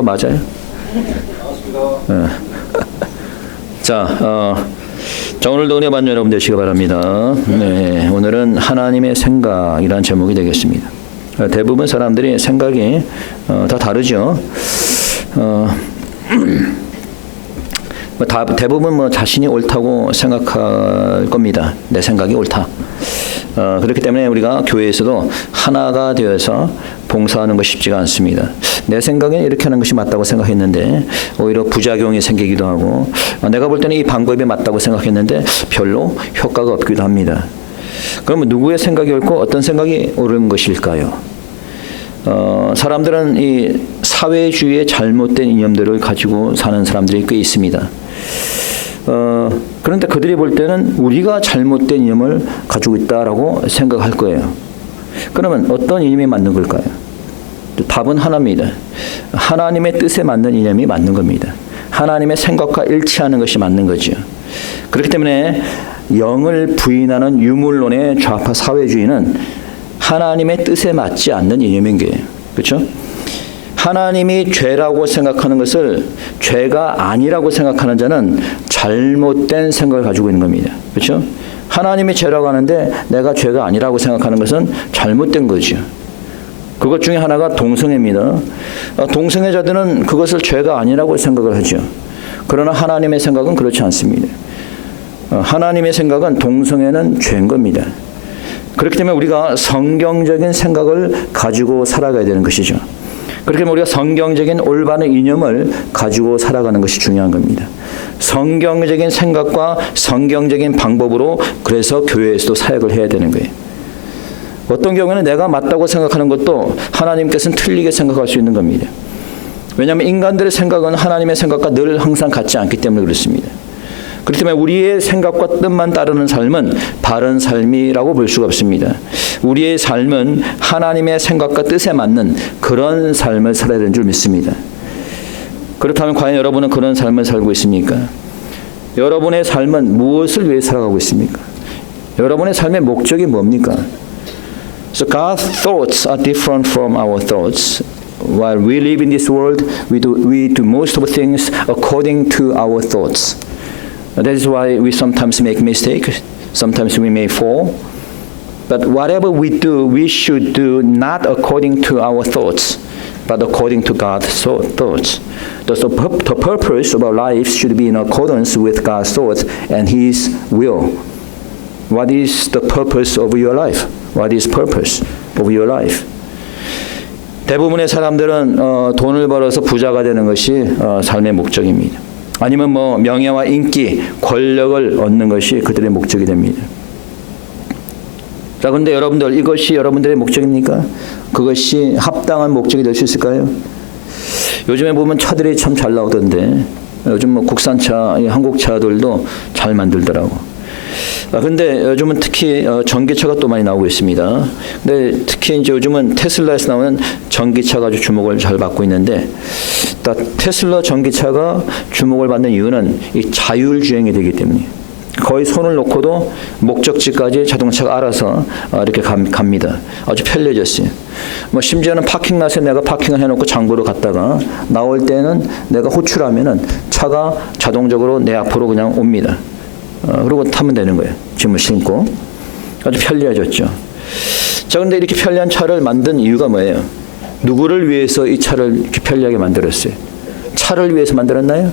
거 맞아요? 자, 오늘도 은혜 받는 여러분 되시기 바랍니다. 네, 오늘은 하나님의 생각이라는 제목이 되겠습니다. 대부분 사람들이 생각이 다 다르죠. 대부분 자신이 옳다고 생각할 겁니다. 내 생각이 옳다. 그렇기 때문에 우리가 교회에서도 하나가 되어서 봉사하는 것이 쉽지가 않습니다. 내 생각에는 이렇게 하는 것이 맞다고 생각했는데 오히려 부작용이 생기기도 하고, 내가 볼 때는 이 방법이 맞다고 생각했는데 별로 효과가 없기도 합니다. 그러면 누구의 생각이 옳고 어떤 생각이 옳은 것일까요? 사람들은 이 사회주의의 잘못된 이념들을 가지고 사는 사람들이 꽤 있습니다. 그런데 그들이 볼 때는 우리가 잘못된 이념을 가지고 있다라고 생각할 거예요. 그러면 어떤 이념이 맞는 걸까요? 답은 하나입니다. 하나님의 뜻에 맞는 이념이 맞는 겁니다. 하나님의 생각과 일치하는 것이 맞는 거죠. 그렇기 때문에 영을 부인하는 유물론의 좌파 사회주의는 하나님의 뜻에 맞지 않는 이념인 거예요. 그렇죠? 하나님이 죄라고 생각하는 것을 죄가 아니라고 생각하는 자는 잘못된 생각을 가지고 있는 겁니다. 그렇죠? 하나님이 죄라고 하는데 내가 죄가 아니라고 생각하는 것은 잘못된 거죠. 그것 중에 하나가 동성애입니다. 동성애자들은 그것을 죄가 아니라고 생각을 하죠. 그러나 하나님의 생각은 그렇지 않습니다. 하나님의 생각은 동성애는 죄인 겁니다. 그렇기 때문에 우리가 성경적인 생각을 가지고 살아가야 되는 것이죠. 그렇기 때문에 우리가 성경적인 올바른 이념을 가지고 살아가는 것이 중요한 겁니다. 성경적인 생각과 성경적인 방법으로 그래서 교회에서도 사역을 해야 되는 거예요. 어떤 경우에는 내가 맞다고 생각하는 것도 하나님께서는 틀리게 생각할 수 있는 겁니다. 왜냐하면 인간들의 생각은 하나님의 생각과 늘 항상 같지 않기 때문에 그렇습니다. 그렇기 때문에 우리의 생각과 뜻만 따르는 삶은 바른 삶이라고 볼 수가 없습니다. 우리의 삶은 하나님의 생각과 뜻에 맞는 그런 삶을 살아야 되는 줄 믿습니다. 그렇다면 과연 여러분은 그런 삶을 살고 있습니까? 여러분의 삶은 무엇을 위해 살아가고 있습니까? 여러분의 삶의 목적이 뭡니까? So God's thoughts are different from our thoughts. While we live in this world, we do most of things according to our thoughts. That is why we sometimes make mistakes. Sometimes we may fall. But whatever we do, we should do not according to our thoughts, but according to God's thoughts. The purpose of our lives should be in accordance with God's thoughts and His will. What is the purpose of your life? What is purpose of your life? 대부분의 사람들은 돈을 벌어서 부자가 되는 것이 삶의 목적입니다. 아니면 명예와 인기, 권력을 얻는 것이 그들의 목적이 됩니다. 자, 그런데 여러분들 이것이 여러분들의 목적입니까? 그것이 합당한 목적이 될 수 있을까요? 요즘에 보면 차들이 참 잘 나오던데 요즘 국산차, 한국 차들도 잘 만들더라고. 근데 요즘은 특히 전기차가 또 많이 나오고 있습니다. 근데 특히 이제 요즘은 테슬라에서 나오는 전기차가 아주 주목을 잘 받고 있는데, 테슬라 전기차가 주목을 받는 이유는 이 자율주행이 되기 때문에 거의 손을 놓고도 목적지까지 자동차가 알아서 이렇게 갑니다. 아주 편리해졌어요. 심지어는 파킹랏에 내가 파킹을 해놓고 장보러 갔다가 나올 때는 내가 호출하면은 차가 자동적으로 내 앞으로 그냥 옵니다. 그리고 타면 되는 거예요. 짐을 싣고. 아주 편리해졌죠. 자, 그런데 이렇게 편리한 차를 만든 이유가 뭐예요? 누구를 위해서 이 차를 이렇게 편리하게 만들었어요? 차를 위해서 만들었나요?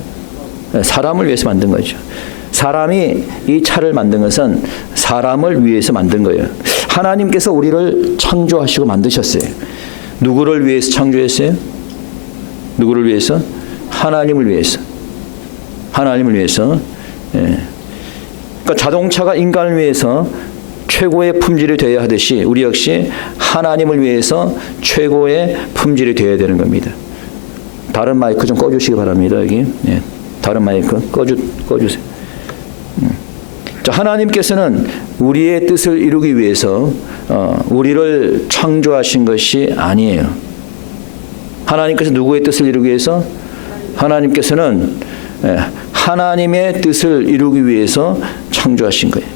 사람을 위해서 만든 거죠. 사람이 이 차를 만든 것은 사람을 위해서 만든 거예요. 하나님께서 우리를 창조하시고 만드셨어요. 누구를 위해서 창조했어요? 누구를 위해서? 하나님을 위해서. 하나님을 위해서. 예. 그러니까 자동차가 인간을 위해서 최고의 품질이 되어야 하듯이 우리 역시 하나님을 위해서 최고의 품질이 되어야 되는 겁니다. 다른 마이크 좀 꺼주시기 바랍니다. 여기. 예. 다른 마이크 꺼주세요. 자, 하나님께서는 우리의 뜻을 이루기 위해서 우리를 창조하신 것이 아니에요. 하나님께서 누구의 뜻을 이루기 위해서? 하나님께서는 하나님의 뜻을 이루기 위해서 창조하신 거예요.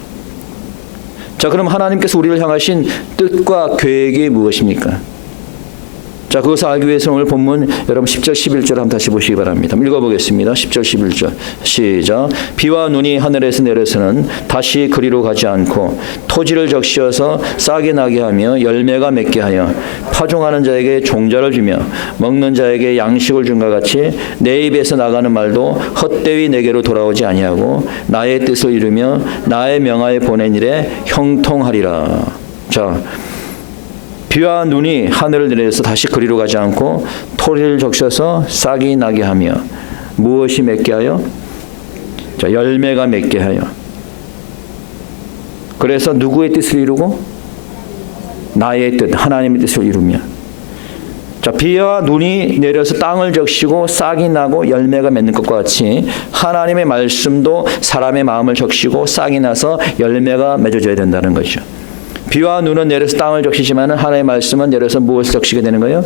자, 그럼 하나님께서 우리를 향하신 뜻과 계획이 무엇입니까? 자, 그것을 알기 위해서 오늘 본문 여러분 10절 11절 한번 다시 보시기 바랍니다. 읽어보겠습니다. 10절 11절 시작. 비와 눈이 하늘에서 내려서는 다시 그리로 가지 않고 토지를 적시어서 싹이 나게 하며 열매가 맺게 하여 파종하는 자에게 종자를 주며 먹는 자에게 양식을 준 것 같이 내 입에서 나가는 말도 헛되이 내게로 돌아오지 아니하고 나의 뜻을 이루며 나의 명하에 보낸 일에 형통하리라. 자, 비와 눈이 하늘을 내려서 다시 그리로 가지 않고 토리를 적셔서 싹이 나게 하며 무엇이 맺게 하여? 자, 열매가 맺게 하여. 그래서 누구의 뜻을 이루고? 나의 뜻, 하나님의 뜻을 이루며. 자, 비와 눈이 내려서 땅을 적시고 싹이 나고 열매가 맺는 것과 같이 하나님의 말씀도 사람의 마음을 적시고 싹이 나서 열매가 맺어져야 된다는 거죠. 비와 눈은 내려서 땅을 적시지만 하나님의 말씀은 내려서 무엇을 적시게 되는 거예요?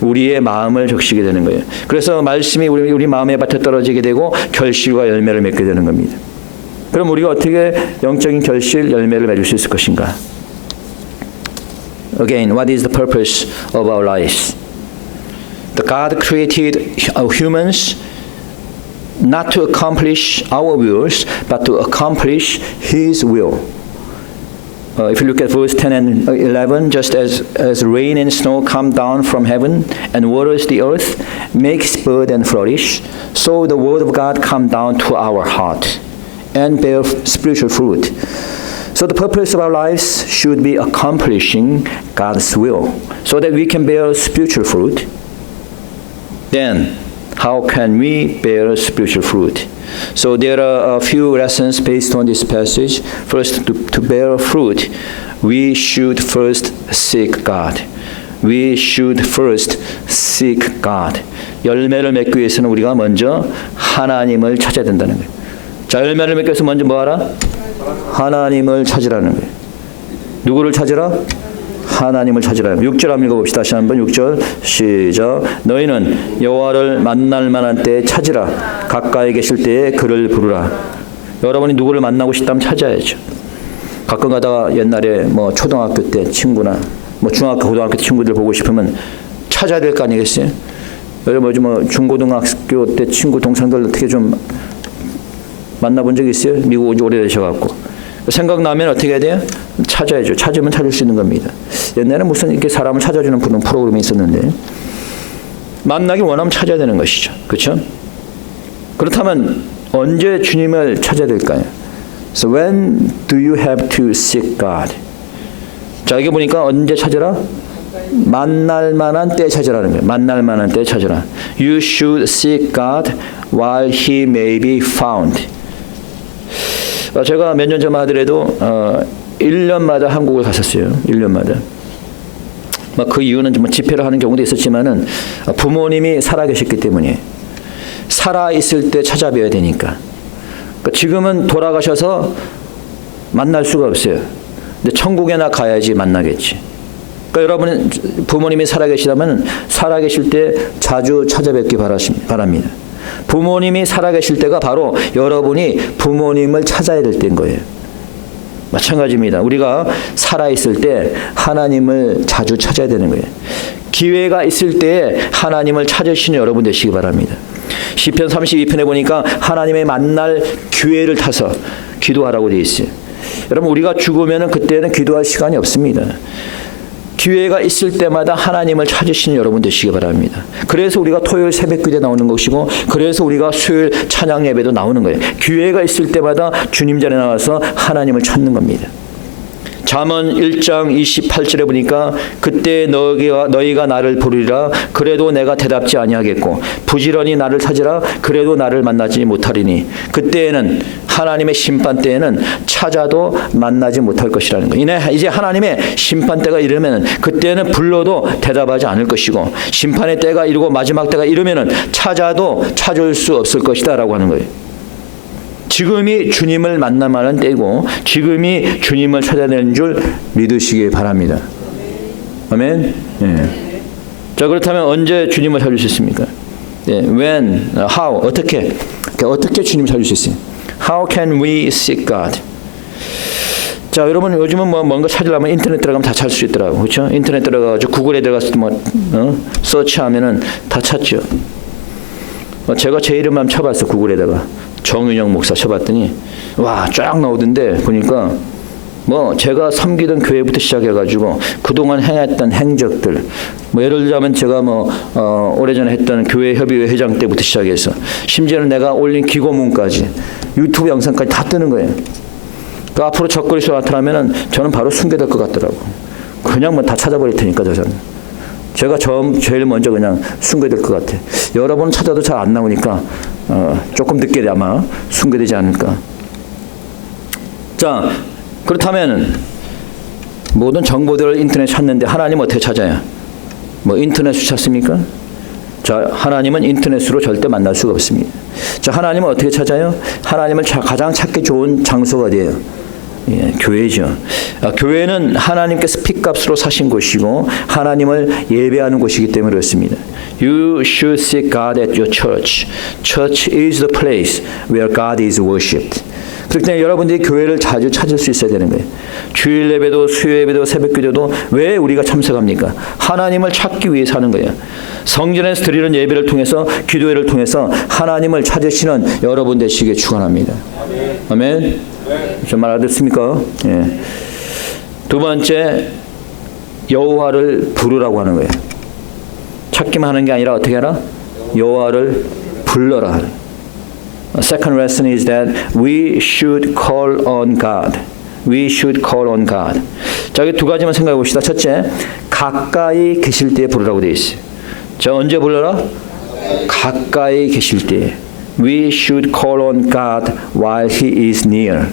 우리의 마음을 적시게 되는 거예요. 그래서 말씀이 우리 마음의 밭에 떨어지게 되고 결실과 열매를 맺게 되는 겁니다. 그럼 우리가 어떻게 영적인 결실, 열매를 맺을 수 있을 것인가? Again, what is the purpose of our lives? The God created humans not to accomplish our wills, but to accomplish His will. If you look at verse 10 and 11, just as rain and snow come down from heaven and waters the earth, makes bud and flourish, so the word of God come down to our heart and bear spiritual fruit. So the purpose of our lives should be accomplishing God's will, so that we can bear spiritual fruit. Then, how can we bear spiritual fruit? So there are a few lessons based on this passage. First, to bear fruit, we should first seek God. We should first seek God. 열매를 맺기 위해서는 우리가 먼저 하나님을 찾아야 된다는 거예요. 자, 열매를 맺기 위해서 먼저 뭐 하라? 하나님을 찾으라는 거예요. 누구를 찾으라? 하나님을 찾으라. 6절 한번 읽어봅시다. 다시 한번 6절 시작. 너희는 여호와를 만날 만한 때에 찾으라. 가까이 계실 때에 그를 부르라. 여러분이 누구를 만나고 싶다면 찾아야죠. 가끔 가다가 옛날에 뭐 초등학교 때 친구나 뭐 중학교, 고등학교 때 친구들 보고 싶으면 찾아야 될 거 아니겠어요? 여러분 요즘 뭐 중고등학교 때 친구 동생들 어떻게 좀 만나본 적 있어요? 미국 온 지 오래되셔갖고. 생각나면 어떻게 해야 돼요? 찾아야죠. 찾으면 찾을 수 있는 겁니다. 옛날에 무슨 이렇게 사람을 찾아주는 프로그램이 있었는데 만나기 원하면 찾아야 되는 것이죠. 그렇죠? 그렇다면 언제 주님을 찾아야 될까요? So when do you have to seek God? 자, 여기 보니까 언제 찾으라? 만날 만한 때 찾으라는 거예요. 만날 만한 때 찾으라. You should seek God while He may be found. 제가 몇 년 전만 하더라도 1년마다 한국을 갔었어요. 1년마다. 그 이유는 좀 집회를 하는 경우도 있었지만은 부모님이 살아계셨기 때문에 살아있을 때 찾아뵈야 되니까. 지금은 돌아가셔서 만날 수가 없어요. 근데 천국에나 가야지 만나겠지. 여러분 부모님이 살아계시다면 살아계실 때 자주 찾아뵙기 바랍니다. 부모님이 살아계실 때가 바로 여러분이 부모님을 찾아야 될 때인 거예요. 마찬가지입니다. 우리가 살아있을 때 하나님을 자주 찾아야 되는 거예요. 기회가 있을 때 하나님을 찾으시는 여러분 되시기 바랍니다. 시편 32편에 보니까 하나님의 만날 기회를 타서 기도하라고 되어 있어요. 여러분 우리가 죽으면 그때는 기도할 시간이 없습니다. 기회가 있을 때마다 하나님을 찾으시는 여러분 되시기 바랍니다. 그래서 우리가 토요일 새벽기도에 나오는 것이고 그래서 우리가 수요일 찬양 예배도 나오는 거예요. 기회가 있을 때마다 주님 전에 나와서 하나님을 찾는 겁니다. 잠언 1장 28절에 보니까 그때 너희가 나를 부르리라 그래도 내가 대답지 아니하겠고 부지런히 나를 찾으라 그래도 나를 만나지 못하리니 그때에는 하나님의 심판 때에는 찾아도 만나지 못할 것이라는 거예요. 이제 하나님의 심판 때가 이르면 그때는 불러도 대답하지 않을 것이고 심판의 때가 이르고 마지막 때가 이르면 찾아도 찾을 수 없을 것이다 라고 하는 거예요. 지금이 주님을 만나는 때고 지금이 주님을 찾아내는 줄 믿으시기 바랍니다. 아멘. 예. 자, 그렇다면 언제 주님을 찾을 수 있습니까? 예. When, how, 어떻게 주님을 찾을 수 있어요? How can we seek God? 자, 여러분 요즘은 뭐 뭔가 찾으려면 인터넷 들어가면 다 찾을 수 있더라고, 그렇죠? 인터넷 들어가가지고 구글에 들어가서 뭐 서치하면은 다 찾죠. 제가 제 이름만 쳐봤어, 구글에다가. 정윤영 목사 쳐봤더니 와, 쫙 나오던데 보니까 뭐 제가 섬기던 교회부터 시작해가지고 그동안 행했던 행적들, 뭐 예를 들자면 제가 뭐 오래전에 했던 교회 협의회 회장 때부터 시작해서 심지어는 내가 올린 기고문까지 유튜브 영상까지 다 뜨는 거예요. 그 앞으로 적그리스도 나타나면은 저는 바로 순교될 것 같더라고. 그냥 뭐 다 찾아버릴 테니까 저는. 제가 제일 먼저 그냥 순교될 것 같아. 여러 번 찾아도 잘 안 나오니까 조금 늦게 아마 순교되지 않을까. 자, 그렇다면 모든 정보들을 인터넷 찾는데 하나님 어떻게 찾아요? 뭐 인터넷으로 찾습니까? 자, 하나님은 인터넷으로 절대 만날 수가 없습니다. 자, 하나님은 어떻게 찾아요? 하나님을 가장 찾기 좋은 장소가 어디예요? 예, 교회죠. 교회는 하나님께서 핏값으로 사신 곳이고 하나님을 예배하는 곳이기 때문에 그렇습니다. You should seek God at your church. Church is the place where God is worshipped. 그렇기 때문에 여러분들이 교회를 자주 찾을 수 있어야 되는 거예요. 주일 예배도 수요 예배도 새벽 기도도 왜 우리가 참석합니까? 하나님을 찾기 위해 사는 거예요. 성전에서 드리는 예배를 통해서 기도회를 통해서 하나님을 찾으시는 여러분 되시길 축원합니다. 아멘. 좀 말 알아듣습니까? 예. 두 번째, 여호와를 부르라고 하는 거예요. 찾기만 하는 게 아니라 어떻게 하라? 여호와를 불러라. Second lesson is that we should call on God. We should call on God. 자, 여기 두 가지만 생각해 봅시다. 첫째, 가까이 계실 때 부르라고 되어 있어요. 자, 언제 불러라? 가까이 계실 때. We should call on God while He is near.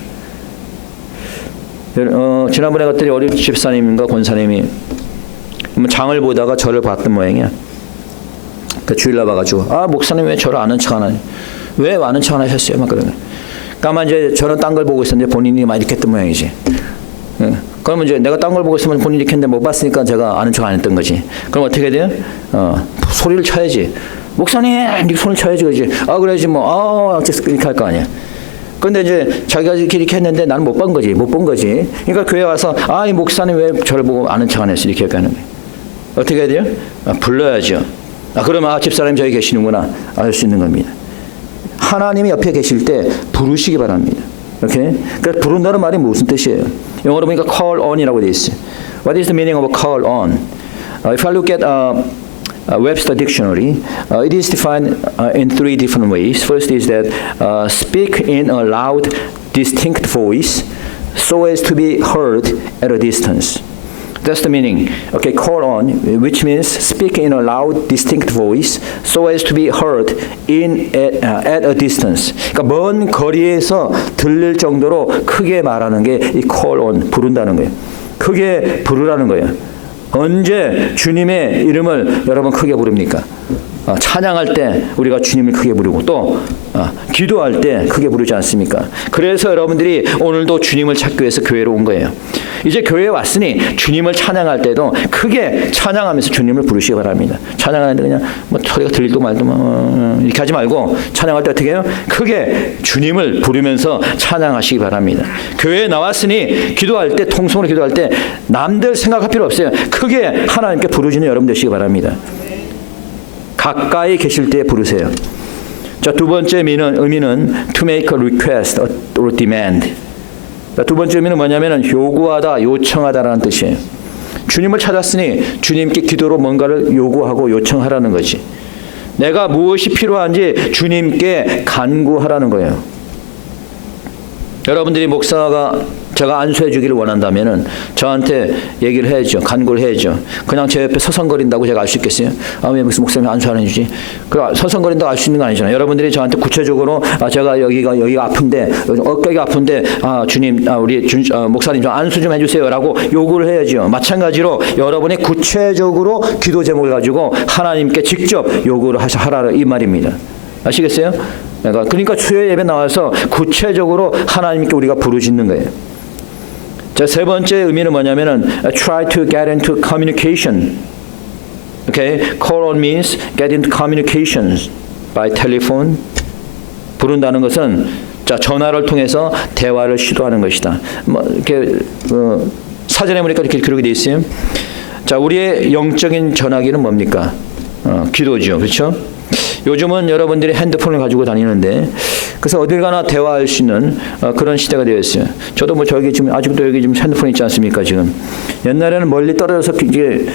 지난번에 갔더니 어린 집사님인가 권사님이 장을 보다가 저를 봤던 모양이야. 그 주일날 봐가지고 목사님 왜 저를 아는 척 안 하냐? 왜 아는 척 안 하셨어요? 막 그러네. 그러니까 이제 저는 딴 걸 보고 있었는데 본인이 막 이렇게 했던 모양이지. 그러면 이제 내가 딴 걸 보고 있으면 본인이 이렇게 했는데 못 봤으니까 제가 아는 척 안 했던 거지. 그럼 어떻게 돼요? 소리를 쳐야지. 목사님, 이렇게 손을 쳐야지, 그러지. 그래야지 뭐, 이렇게 할 거 아니야. 그런데 이제 자기가 이렇게 했는데 나는 못 본 거지. 그러니까 교회 와서, 이 목사님 왜 저를 보고 아는 척 안 했어? 이렇게 하는 거예요. 어떻게 해야 돼요? 불러야죠. 그러면 집사람이 저기 계시는구나. 알 수 있는 겁니다. 하나님이 옆에 계실 때 부르시기 바랍니다. 이렇게. 그러니까 부른다는 말이 무슨 뜻이에요? 영어로 보니까 call on이라고 되어 있어요. What is the meaning of a call on? If I look at Webster Dictionary, it is defined in three different ways. First is that speak in a loud, distinct voice so as to be heard at a distance. That's the meaning. Okay, call on, which means speak in a loud, distinct voice so as to be heard at a distance. 그러니까 먼 거리에서 들릴 정도로 크게 말하는 게 이 call on, 부른다는 거예요. 크게 부르라는 거예요. 언제 주님의 이름을 여러분 크게 부릅니까? 찬양할 때 우리가 주님을 크게 부르고 또 기도할 때 크게 부르지 않습니까? 그래서 여러분들이 오늘도 주님을 찾기 위해서 교회로 온 거예요. 이제 교회에 왔으니 주님을 찬양할 때도 크게 찬양하면서 주님을 부르시기 바랍니다. 찬양하는데 그냥 뭐 소리가 들리도 말도 이렇게 하지 말고 찬양할 때 어떻게 해요? 크게 주님을 부르면서 찬양하시기 바랍니다. 교회에 나왔으니 기도할 때 통성으로 기도할 때 남들 생각할 필요 없어요. 크게 하나님께 부르시는 여러분 되시기 바랍니다. 가까이 계실 때 부르세요. 자, 두 번째 의미는 to make a request or demand. 두 번째 의미는 뭐냐면 요구하다, 요청하다라는 뜻이에요. 주님을 찾았으니 주님께 기도로 뭔가를 요구하고 요청하라는 거지. 내가 무엇이 필요한지 주님께 간구하라는 거예요. 여러분들이 목사가 제가 안수해 주기를 원한다면은 저한테 얘기를 해야죠. 간구를 해야죠. 그냥 제 옆에 서성거린다고 제가 알 수 있겠어요? 왜 무슨 목사님이 안수 안 해주지? 그럼 서성거린다고 알 수 있는 거 아니잖아요. 여러분들이 저한테 구체적으로 제가 여기가 아픈데 어깨가 아픈데 주님 우리 목사님 좀 안수 좀 해주세요라고 요구를 해야죠. 마찬가지로 여러분이 구체적으로 기도 제목을 가지고 하나님께 직접 요구를 하라 이 말입니다. 아시겠어요? 그러니까 수요 예배 나와서 구체적으로 하나님께 우리가 부르짖는 거예요. 자, 세 번째 의미는 뭐냐면은 try to get into communication. Okay, call on means get into communications by telephone. 부른다는 것은 자, 전화를 통해서 대화를 시도하는 것이다. 뭐 이렇게 사전에 보니까 이렇게 그렇게 돼 있어요. 자, 우리의 영적인 전화기는 뭡니까? 기도죠, 그렇죠? 요즘은 여러분들이 핸드폰을 가지고 다니는데, 그래서 어딜 가나 대화할 수 있는 그런 시대가 되었어요. 저도 뭐 저기 지금 아직도 여기 지금 핸드폰 있지 않습니까? 지금 옛날에는 멀리 떨어져서 이게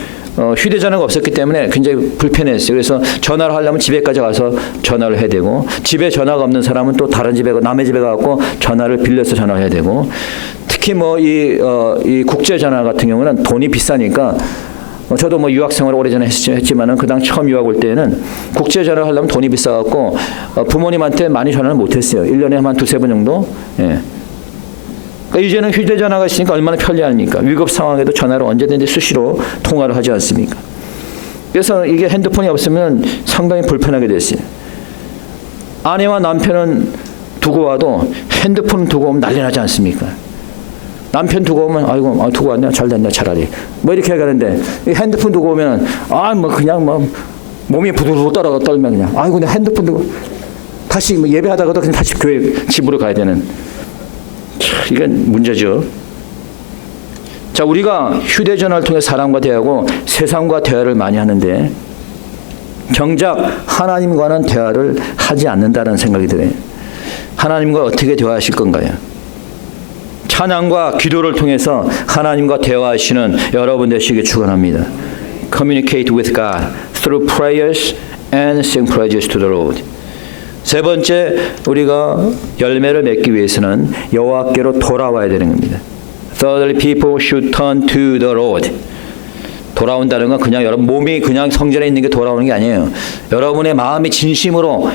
휴대전화가 없었기 때문에 굉장히 불편했어요. 그래서 전화를 하려면 집에까지 가서 전화를 해야 되고, 집에 전화가 없는 사람은 또 다른 집에 남의 집에 가고 전화를 빌려서 전화를 해야 되고, 특히 뭐 이 국제 전화 같은 경우는 돈이 비싸니까. 저도 뭐 유학 생활을 오래전에 했지만은 그당 처음 유학 올 때는 국제 전화를 하려면 돈이 비싸갖고 부모님한테 많이 전화를 못했어요. 1년에 한 두세 번 정도. 예. 그러니까 이제는 휴대전화가 있으니까 얼마나 편리합니까? 위급 상황에도 전화를 언제든지 수시로 통화를 하지 않습니까? 그래서 이게 핸드폰이 없으면 상당히 불편하게 됐어요. 아내와 남편은 두고 와도 핸드폰 두고 오면 난리 나지 않습니까? 남편 두고 오면 아이고 두고 왔네, 잘 됐네, 차라리 뭐 이렇게 가는데, 이 핸드폰 두고 오면 뭐 그냥 뭐 몸이 부들부들 떨면 그냥 아이고 내 핸드폰 두고 다시 뭐 예배하다가도 그냥 다시 교회 집으로 가야 되는, 이건 문제죠. 자, 우리가 휴대전화를 통해 사람과 대하고 세상과 대화를 많이 하는데 정작 하나님과는 대화를 하지 않는다는 생각이 들어요. 하나님과 어떻게 대화하실 건가요? 찬양과 기도를 통해서 하나님과 대화하시는 여러분 되시길 축원합니다. Communicate with God through prayers and sing praises to the Lord. 세 번째, 우리가 열매를 맺기 위해서는 여호와께로 돌아와야 되는 겁니다. Thirdly, people should turn to the Lord. 돌아온다는 건 그냥 여러분 몸이 그냥 성전에 있는 게 돌아오는 게 아니에요. 여러분의 마음이 진심으로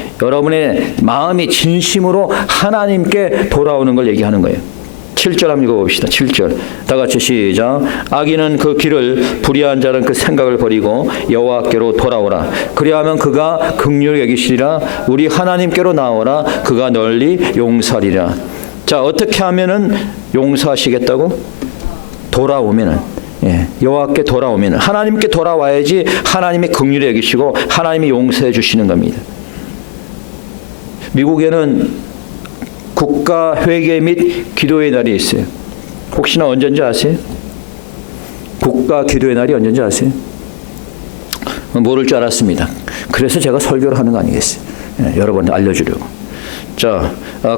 하나님께 돌아오는 걸 얘기하는 거예요. 7절 한번 읽어봅시다. 7절 다 같이 시작. 악인은 그 길을, 불의한 자는 그 생각을 버리고 여호와께로 돌아오라. 그리하면 그가 긍휼히 여기시리라. 우리 하나님께로 나오라. 그가 널리 용서하리라. 자, 어떻게 하면은 용서하시겠다고? 돌아오면은, 여호와께 돌아오면은, 하나님께 돌아와야지 하나님이 긍휼히 여기시고 하나님이 용서해 주시는 겁니다. 미국에는 국가 회개 및 기도의 날이 있어요. 혹시나 언제인지 아세요? 국가 기도의 날이 언제인지 아세요? 모를 줄 알았습니다. 그래서 제가 설교를 하는 거 아니겠어요? 여러분한테 알려주려고. 자,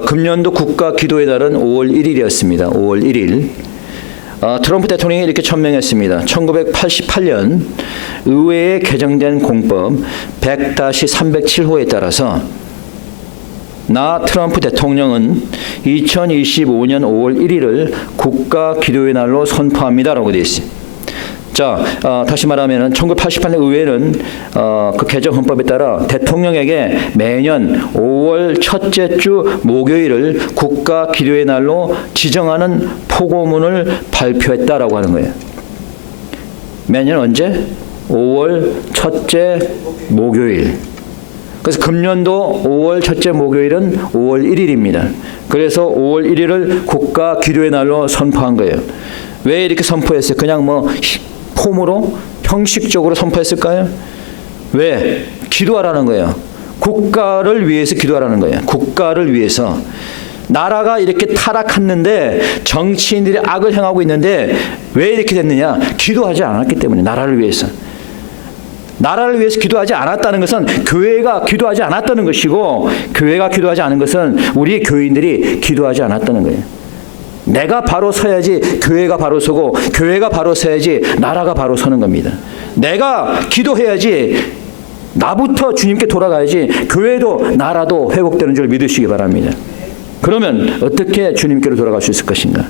금년도 국가 기도의 날은 5월 1일이었습니다. 5월 1일. 트럼프 대통령이 이렇게 천명했습니다. 1988년 의회에 개정된 공법 100-307호에 따라서 나 트럼프 대통령은 2025년 5월 1일을 국가 기도의 날로 선포합니다라고 되어 있어요. 자, 다시 말하면 1988년 의회는 그 개정 헌법에 따라 대통령에게 매년 5월 첫째 주 목요일을 국가 기도의 날로 지정하는 포고문을 발표했다라고 하는 거예요. 매년 언제? 5월 첫째 목요일. 그래서 금년도 5월 첫째 목요일은 5월 1일입니다. 그래서 5월 1일을 국가 기도의 날로 선포한 거예요. 왜 이렇게 선포했어요? 그냥 뭐 폼으로 형식적으로 선포했을까요? 왜? 기도하라는 거예요. 국가를 위해서 기도하라는 거예요. 국가를 위해서. 나라가 이렇게 타락했는데 정치인들이 악을 행하고 있는데 왜 이렇게 됐느냐? 기도하지 않았기 때문에. 나라를 위해서. 나라를 위해서 기도하지 않았다는 것은 교회가 기도하지 않았다는 것이고, 교회가 기도하지 않은 것은 우리 교인들이 기도하지 않았다는 거예요. 내가 바로 서야지 교회가 바로 서고, 교회가 바로 서야지 나라가 바로 서는 겁니다. 내가 기도해야지, 나부터 주님께 돌아가야지 교회도 나라도 회복되는 줄 믿으시기 바랍니다. 그러면 어떻게 주님께로 돌아갈 수 있을 것인가?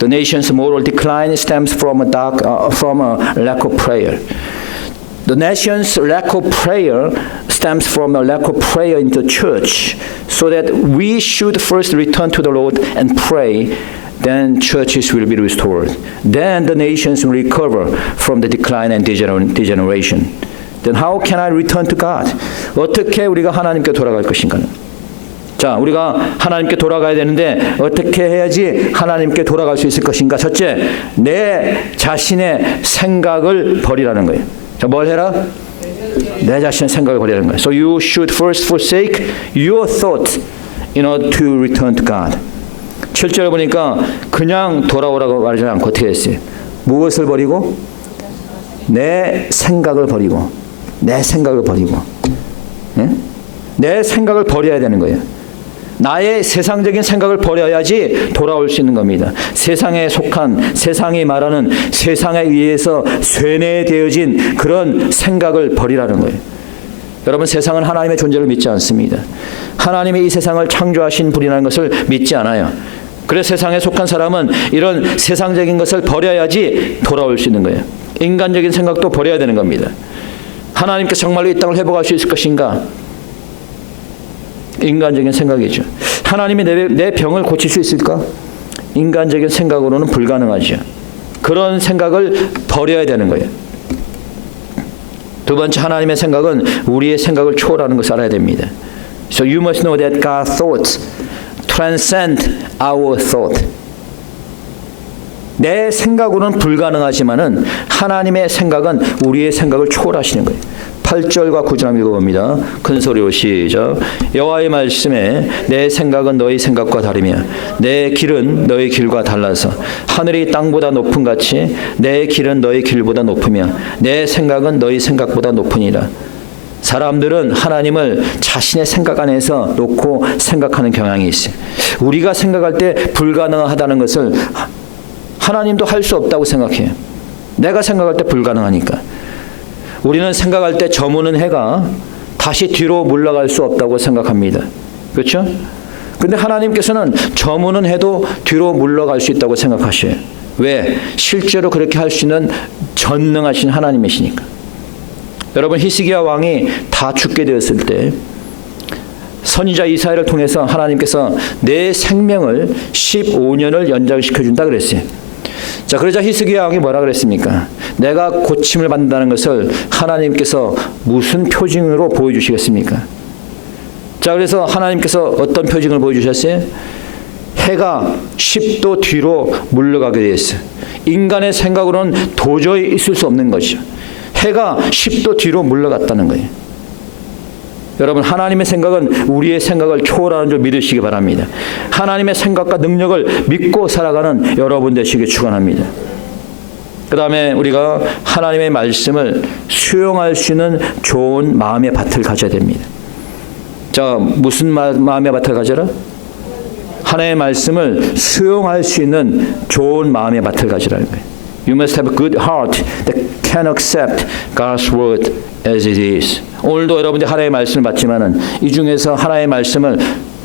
The nation's moral decline stems from a lack of prayer. The nation's lack of prayer stems from a lack of prayer in the church, so that we should first return to the Lord and pray, then churches will be restored. Then the nations will recover from the decline and degeneration. Then how can I return to God? 어떻게 우리가 하나님께 돌아갈 것인가? 자, 우리가 하나님께 돌아가야 되는데 어떻게 해야지 하나님께 돌아갈 수 있을 것인가? 첫째, 내 자신의 생각을 버리라는 거예요. 자, 뭘 해라? 내 자신의 생각을 버리라는 거예요. So you should first forsake your thought in order to return to God. 7절에 보니까 그냥 돌아오라고 말하지 않고 어떻게 했어요? 무엇을 버리고? 내 생각을 버리고. 내 생각을 버리고. 네? 내 생각을 버려야 되는 거예요. 나의 세상적인 생각을 버려야지 돌아올 수 있는 겁니다. 세상에 속한, 세상이 말하는, 세상에 의해서 쇠뇌되어진 그런 생각을 버리라는 거예요. 여러분, 세상은 하나님의 존재를 믿지 않습니다. 하나님이 이 세상을 창조하신 분이라는 것을 믿지 않아요. 그래서 세상에 속한 사람은 이런 세상적인 것을 버려야지 돌아올 수 있는 거예요. 인간적인 생각도 버려야 되는 겁니다. 하나님께서 정말로 이 땅을 회복할 수 있을 것인가? 인간적인 생각이죠. 하나님이 내 병을 고칠 수 있을까? 인간적인 생각으로는 불가능하죠. 그런 생각을 버려야 되는 거예요. 두 번째, 하나님의 생각은 우리의 생각을 초월하는 것을 알아야 됩니다. So you must know that God's thoughts transcend our thought. 내 생각으로는 불가능하지만은 하나님의 생각은 우리의 생각을 초월하시는 거예요. 8절과 9절 한번 읽어봅니다. 큰 소리로 시작. 여호와의 말씀에 내 생각은 너희 생각과 다르며 내 길은 너희 길과 달라서 하늘이 땅보다 높음 같이 내 길은 너희 길보다 높으며 내 생각은 너희 생각보다 높으니라. 사람들은 하나님을 자신의 생각 안에서 놓고 생각하는 경향이 있어요. 우리가 생각할 때 불가능하다는 것을 하나님도 할 수 없다고 생각해요. 내가 생각할 때 불가능하니까. 우리는 생각할 때 저무는 해가 다시 뒤로 물러갈 수 없다고 생각합니다. 그렇죠? 근데 하나님께서는 저무는 해도 뒤로 물러갈 수 있다고 생각하셔요. 왜? 실제로 그렇게 할 수 있는 전능하신 하나님이시니까. 여러분, 히스기야 왕이 다 죽게 되었을 때 선지자 이사야를 통해서 하나님께서 내 생명을 15년을 연장시켜준다 그랬어요. 자, 그러자 히스기야 왕이 뭐라 그랬습니까? 내가 고침을 받는다는 것을 하나님께서 무슨 표징으로 보여주시겠습니까? 자, 그래서 하나님께서 어떤 표징을 보여주셨어요? 해가 10도 뒤로 물러가게 되었어요. 인간의 생각으로는 도저히 있을 수 없는 것이죠. 해가 10도 뒤로 물러갔다는 거예요. 여러분, 하나님의 생각은 우리의 생각을 초월하는 줄 믿으시기 바랍니다. 하나님의 생각과 능력을 믿고 살아가는 여러분 되시길 축원합니다. 그 다음에 우리가 하나님의 말씀을 수용할 수 있는 좋은 마음의 밭을 가져야 됩니다. 자, 무슨 마음의 밭을 가져라? 하나님의 말씀을 수용할 수 있는 좋은 마음의 밭을 가지라는 거예요. You must have a good heart that can accept God's word as it is. 오늘도 여러분들이 하나님의 말씀을 받지만은 이 중에서 하나님의 말씀을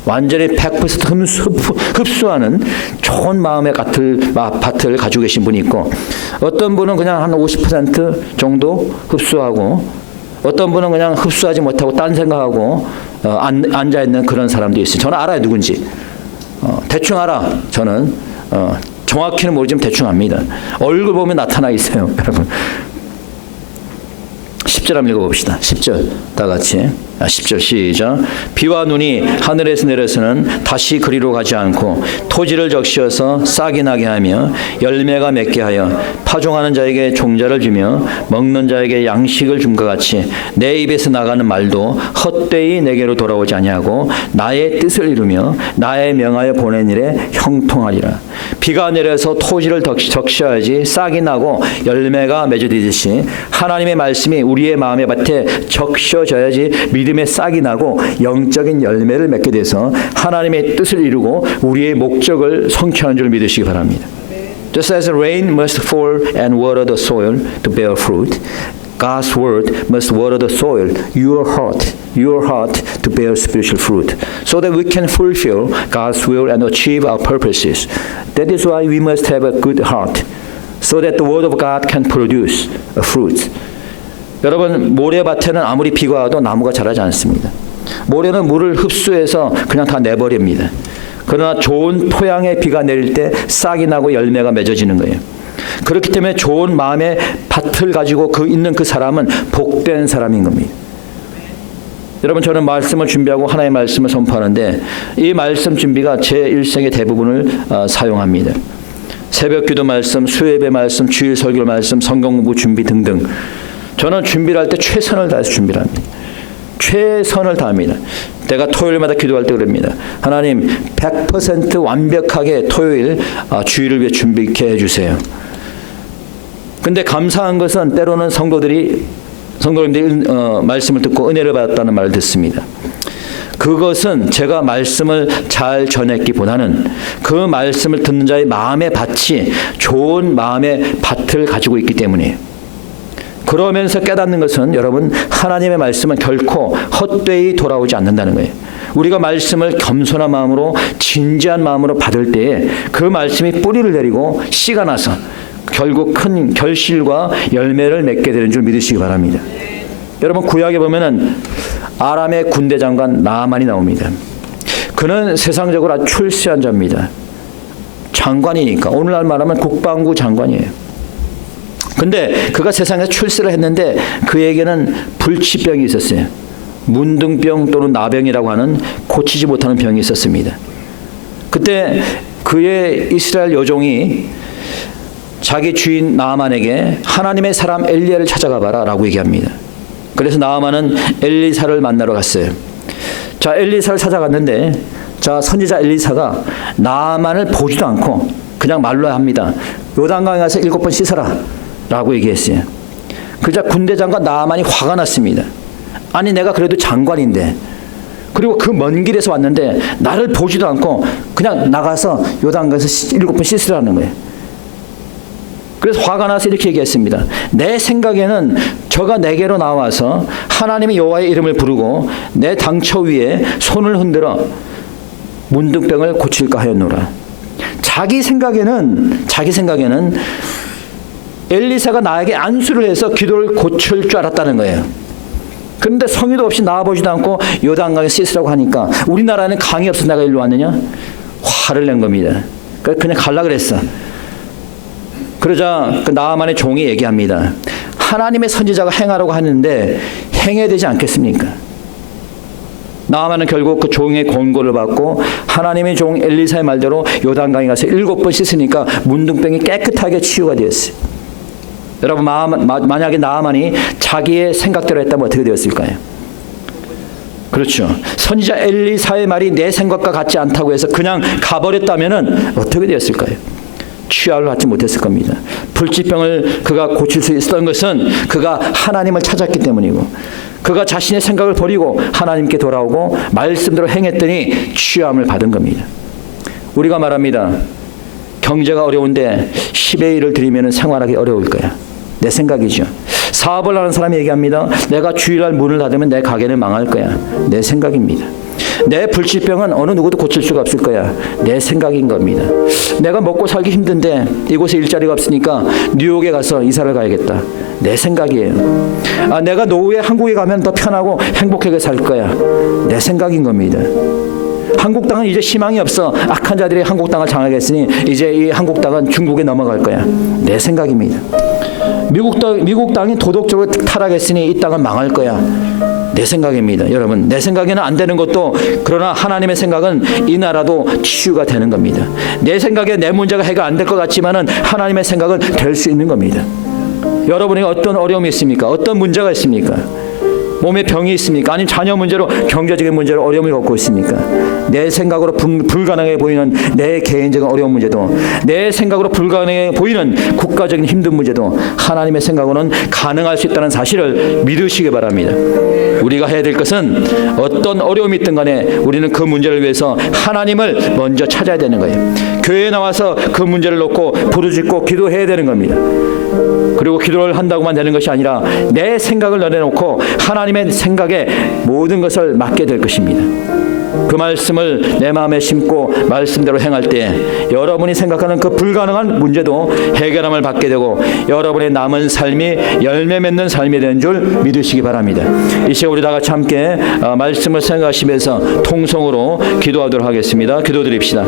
완전히 100% 흡수하는 좋은 마음의 밭을 가지고 계신 분이 있고, 어떤 분은 그냥 한 50% 정도 흡수하고, 어떤 분은 그냥 흡수하지 못하고 딴 생각하고 앉아있는 그런 사람도 있어요. 저는 알아요, 누군지. 대충 알아. 저는 정확히는 모르지만 대충 압니다. 얼굴 보면 나타나 있어요, 여러분. 10절 한번 읽어봅시다. 10절 다 같이. 10절 시작. 비와 눈이 하늘에서 내려서는 다시 그리로 가지 않고 토지를 적시어서 싹이 나게 하며 열매가 맺게 하여 파종하는 자에게 종자를 주며 먹는 자에게 양식을 줌과 같이 내 입에서 나가는 말도 헛되이 내게로 돌아오지 아니하고 나의 뜻을 이루며 나의 명하여 보낸 일에 형통하리라. 비가 내려서 토지를 적셔야지 싹이 나고 열매가 맺어지듯이 하나님의 말씀이 우리의 마음의 밭에 적셔져야지 믿음의 싹이 나고 영적인 열매를 맺게 돼서 하나님의 뜻을 이루고 우리의 목적을 성취하는 줄 믿으시기 바랍니다. Just as rain must fall and water the soil to bear fruit, God's word must water the soil, your heart to bear spiritual fruit, so that we can fulfill God's will and achieve our purposes. That is why we must have a good heart, so that the word of God can produce a fruit. 여러분, 모래밭에는 아무리 비가 와도 나무가 자라지 않습니다. 모래는 물을 흡수해서 그냥 다 내버립니다. 그러나 좋은 토양에 비가 내릴 때 싹이 나고 열매가 맺어지는 거예요. 그렇기 때문에 좋은 마음의 밭을 가지고 있는 그 사람은 복된 사람인 겁니다. 여러분, 저는 말씀을 준비하고 하나의 말씀을 선포하는데 이 말씀 준비가 제 일생의 대부분을 사용합니다. 새벽 기도 말씀, 수요예배 말씀, 주일 설교 말씀, 성경 공부 준비 등등. 저는 준비를 할 때 최선을 다해서 준비를 합니다. 최선을 다합니다. 내가 토요일마다 기도할 때 그럽니다. 하나님 100% 완벽하게 토요일 주일을 위해 준비케 해주세요. 근데 감사한 것은 때로는 성도님들이 말씀을 듣고 은혜를 받았다는 말을 듣습니다. 그것은 제가 말씀을 잘 전했기보다는 그 말씀을 듣는 자의 마음의 밭이 좋은 마음의 밭을 가지고 있기 때문이에요. 그러면서 깨닫는 것은 여러분, 하나님의 말씀은 결코 헛되이 돌아오지 않는다는 거예요. 우리가 말씀을 겸손한 마음으로 진지한 마음으로 받을 때에 그 말씀이 뿌리를 내리고 씨가 나서 결국 큰 결실과 열매를 맺게 되는 줄 믿으시기 바랍니다. 여러분, 구약에 보면은 아람의 군대 장관 나아만이 나옵니다. 그는 세상적으로 아주 출세한 자입니다. 장관이니까 오늘날 말하면 국방부 장관이에요. 근데 그가 세상에서 출세를 했는데 그에게는 불치병이 있었어요. 문둥병 또는 나병이라고 하는 고치지 못하는 병이 있었습니다. 그때 그의 이스라엘 여종이 자기 주인 나아만에게 하나님의 사람 엘리야를 찾아가 봐라 라고 얘기합니다. 그래서 나아만은 엘리사를 만나러 갔어요. 자, 엘리사를 찾아갔는데, 자, 선지자 엘리사가 나아만을 보지도 않고 그냥 말로 합니다. 요단강에 가서 7번 씻어라 라고 얘기했어요. 그러자 군대 장관 나아만이 화가 났습니다. 아니, 내가 그래도 장관인데, 그리고 그 먼 길에서 왔는데 나를 보지도 않고 그냥 나가서 요단강에서 7번 씻으라는 거예요. 그래서 화가 나서 이렇게 얘기했습니다. 내 생각에는 저가 내게로 나와서 하나님의 여호와의 이름을 부르고 내 당처 위에 손을 흔들어 문둥병을 고칠까 하였노라. 자기 생각에는 엘리사가 나에게 안수를 해서 기도를 고칠 줄 알았다는 거예요. 그런데 성의도 없이 나와보지도 않고 요단강에 씻으라고 하니까 우리나라는 강이 없어서 내가 일로 왔느냐? 화를 낸 겁니다. 그냥 갈라 그랬어. 그러자 그 나아만의 종이 얘기합니다. 하나님의 선지자가 행하라고 하는데 행해야 되지 않겠습니까? 나아만은 결국 그 종의 권고를 받고 하나님의 종 엘리사의 말대로 요단강에 가서 7번 씻으니까 문둥병이 깨끗하게 치유가 되었어요. 여러분, 만약에 나아만이 자기의 생각대로 했다면 어떻게 되었을까요? 그렇죠. 선지자 엘리사의 말이 내 생각과 같지 않다고 해서 그냥 가버렸다면 어떻게 되었을까요? 취하를 받지 못했을 겁니다. 불치병을 그가 고칠 수 있었던 것은 그가 하나님을 찾았기 때문이고, 그가 자신의 생각을 버리고 하나님께 돌아오고 말씀대로 행했더니 취함을 받은 겁니다. 우리가 말합니다. 경제가 어려운데 10의 1을 드리면 생활하기 어려울 거야. 내 생각이죠. 사업을 하는 사람이 얘기합니다. 내가 주일날 문을 닫으면 내 가게는 망할 거야. 내 생각입니다. 내 불치병은 어느 누구도 고칠 수가 없을 거야. 내 생각인 겁니다. 내가 먹고 살기 힘든데 이곳에 일자리가 없으니까 뉴욕에 가서 이사를 가야겠다. 내 생각이에요. 내가 노후에 한국에 가면 더 편하고 행복하게 살 거야. 내 생각인 겁니다. 한국 땅은 이제 희망이 없어. 악한 자들이 한국 땅을 장악했으니 이제 이 한국 땅은 중국에 넘어갈 거야. 내 생각입니다. 미국 땅이 도덕적으로 타락했으니 이 땅은 망할 거야. 내 생각입니다. 여러분, 내 생각에는 안 되는 것도, 그러나 하나님의 생각은 이 나라도 치유가 되는 겁니다. 내 생각에 내 문제가 해결 안 될 것 같지만은 하나님의 생각은 될 수 있는 겁니다. 여러분에게 어떤 어려움이 있습니까? 어떤 문제가 있습니까? 몸에 병이 있습니까? 아니면 자녀 문제로, 경제적인 문제로 어려움을 겪고 있습니까? 내 생각으로 불가능해 보이는 내 개인적인 어려운 문제도, 내 생각으로 불가능해 보이는 국가적인 힘든 문제도 하나님의 생각으로는 가능할 수 있다는 사실을 믿으시기 바랍니다. 우리가 해야 될 것은 어떤 어려움이 있든 간에 우리는 그 문제를 위해서 하나님을 먼저 찾아야 되는 거예요. 교회에 나와서 그 문제를 놓고 부르짖고 기도해야 되는 겁니다. 그리고 기도를 한다고만 되는 것이 아니라 내 생각을 내려놓고 하나님의 생각에 모든 것을 맡게 될 것입니다. 그 말씀을 내 마음에 심고 말씀대로 행할 때 여러분이 생각하는 그 불가능한 문제도 해결함을 받게 되고 여러분의 남은 삶이 열매 맺는 삶이 되는 줄 믿으시기 바랍니다. 이 시간 우리 다 같이 함께 말씀을 생각하시면서 통성으로 기도하도록 하겠습니다. 기도드립시다.